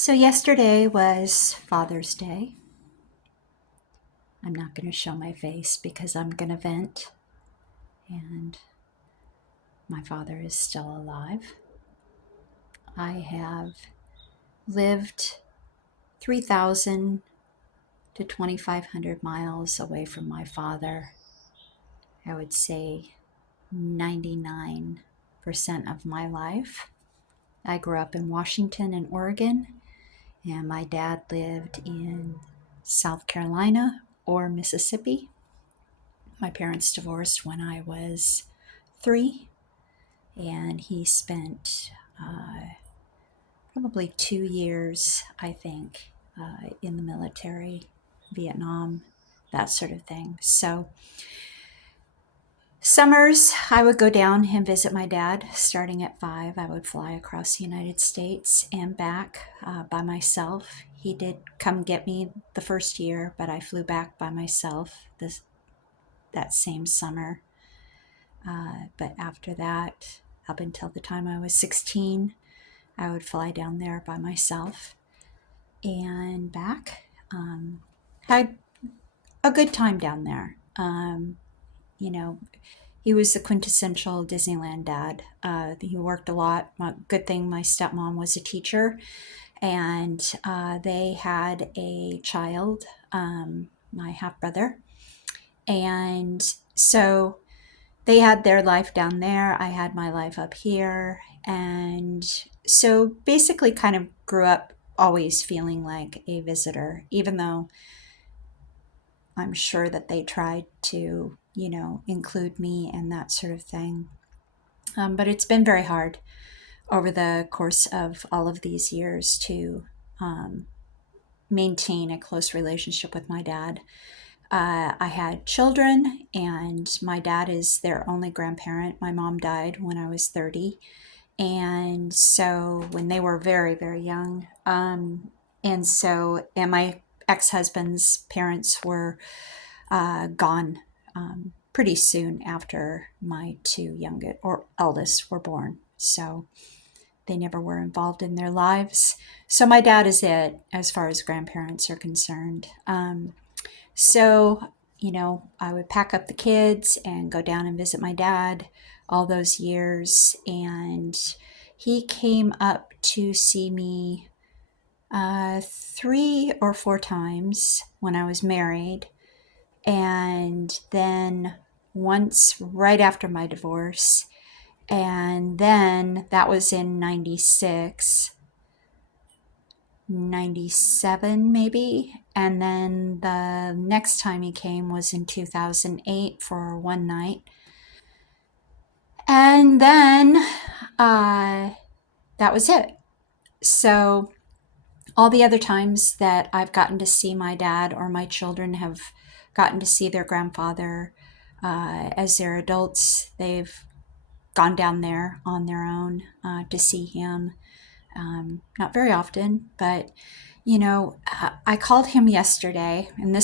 So yesterday was Father's Day. I'm not going to show my face because I'm going to vent, and my father is still alive. I have lived 3,000 to 2,500 miles away from my father. I would say 99% of my life. I grew up in Washington and Oregon, and my dad lived in South Carolina or Mississippi. My parents divorced when I was 3, and he spent probably 2 years, I think, in the military, Vietnam, that sort of thing. So, summers, I would go down and visit my dad. Starting at 5, I would fly across the United States and back by myself. He did come get me the first year, but I flew back by myself that same summer. But after that, up until the time I was 16, I would fly down there by myself and back. Had a good time down there. You know, he was the quintessential Disneyland dad. He worked a lot. Good thing my stepmom was a teacher, and they had a child, my half brother. And so they had their life down there. I had my life up here. And so basically, kind of grew up always feeling like a visitor, even though I'm sure that they tried to, include me and that sort of thing. But it's been very hard over the course of all of these years to um, maintain a close relationship with my dad. I had children, and my dad is their only grandparent. My mom died when I was 30. And so when they were very, very young. And my ex husband's parents were gone pretty soon after my two youngest or eldest were born. So they never were involved in their lives. So my dad is it as far as grandparents are concerned. So, I would pack up the kids and go down and visit my dad all those years. And he came up to see me 3 or 4 times when I was married. And then once right after my divorce. And then that was in 96. 97 maybe, and then the next time he came was in 2008 for one night, and then that was it. So all the other times that I've gotten to see my dad or my children have gotten to see their grandfather as they're adults, they've gone down there on their own to see him. Not very often, but I called him yesterday, and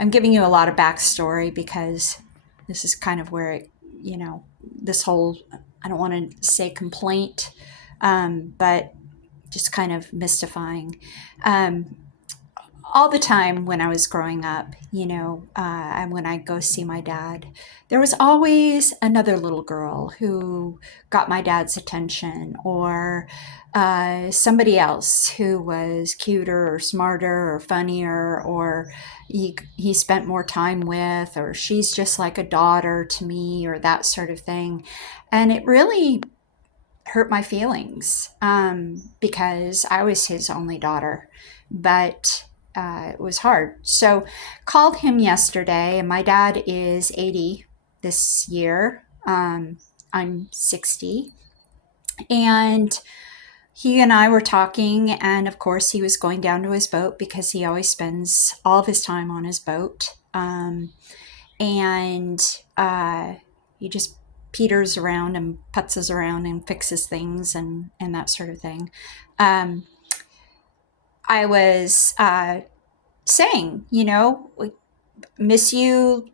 I'm giving you a lot of backstory because this is kind of where this whole, I don't want to say complaint, but just kind of mystifying. All the time when I was growing up, and when I go see my dad, there was always another little girl who got my dad's attention, or somebody else who was cuter or smarter or funnier, or he spent more time with, or she's just like a daughter to me, or that sort of thing. And it really hurt my feelings because I was his only daughter. But it was hard. So called him yesterday, and my dad is 80 this year. I'm 60. And he and I were talking, and of course, he was going down to his boat because he always spends all of his time on his boat. And he just peters around and putzes around and fixes things and that sort of thing. I was saying, miss you.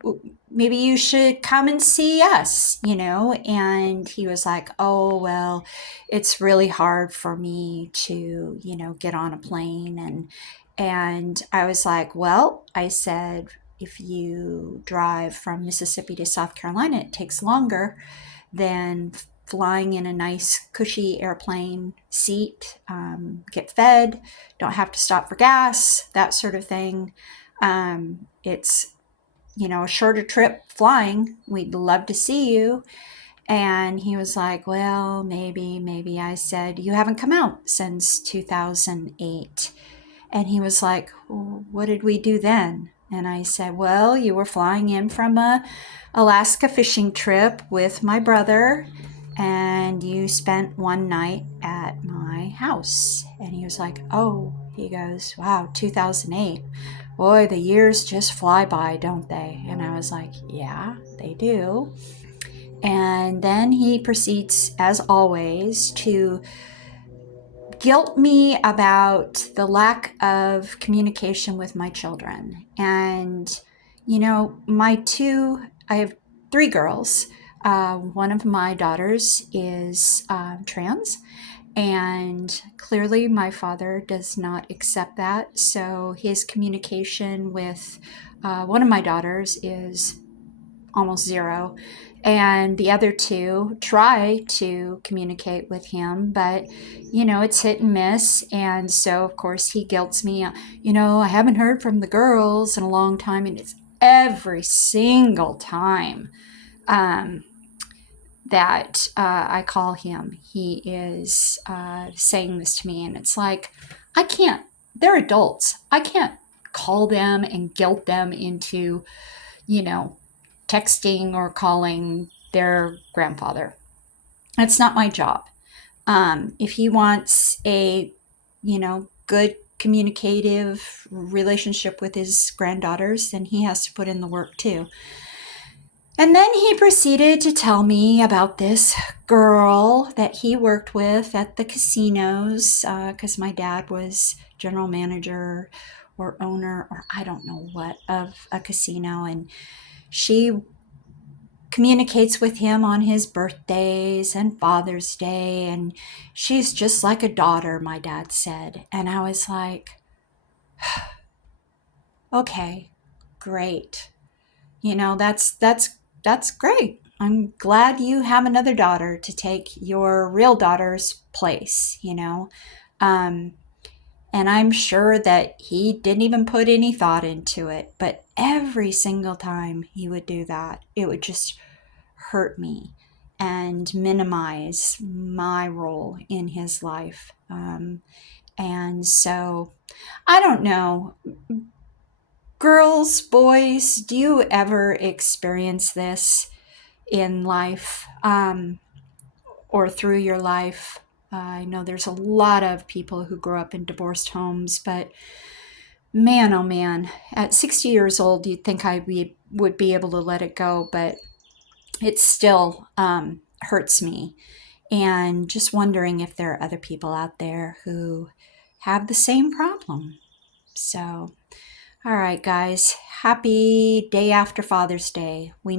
Maybe you should come and see us, you know? And he was like, oh, well, it's really hard for me to, you know, get on a plane. And I was like, well, I said, if you drive from Mississippi to South Carolina, it takes longer than flying in a nice cushy airplane seat, get fed, don't have to stop for gas, that sort of thing. It's, you know, a shorter trip flying. We'd love to see you. And he was like, well, maybe. I said, you haven't come out since 2008. And he was like, well, what did we do then? And I said, well, you were flying in from a Alaska fishing trip with my brother, and you spent one night at my house. And he was like, oh, he goes, wow, 2008. Boy, the years just fly by, don't they? And I was like, yeah, they do. And then he proceeds, as always, to guilt me about the lack of communication with my children. And, you know, I have three girls. One of my daughters is trans, and clearly my father does not accept that. So his communication with one of my daughters is almost zero. And the other two try to communicate with him, but you know, it's hit and miss. And so, of course, he guilts me, you know, I haven't heard from the girls in a long time. And it's every single time that I call him, he is saying this to me. And it's like, I can't, they're adults. I can't call them and guilt them into, you know, texting or calling their grandfather. That's not my job. If he wants a, you know, good communicative relationship with his granddaughters, then he has to put in the work too. And then he proceeded to tell me about this girl that he worked with at the casinos, because my dad was general manager or owner, or I don't know what, of a casino. And she communicates with him on his birthdays and Father's Day, and she's just like a daughter, my dad said. And I was like, okay, great. You know, that's great. I'm glad you have another daughter to take your real daughter's place, you know. Um, and I'm sure that he didn't even put any thought into it, but every single time he would do that, it would just hurt me and minimize my role in his life. And so I don't know. Girls, boys, do you ever experience this in life, or through your life? I know there's a lot of people who grow up in divorced homes, but man, oh man, at 60 years old, you'd think would be able to let it go, but it still hurts me. And just wondering if there are other people out there who have the same problem. So, all right, guys, happy day after Father's Day. We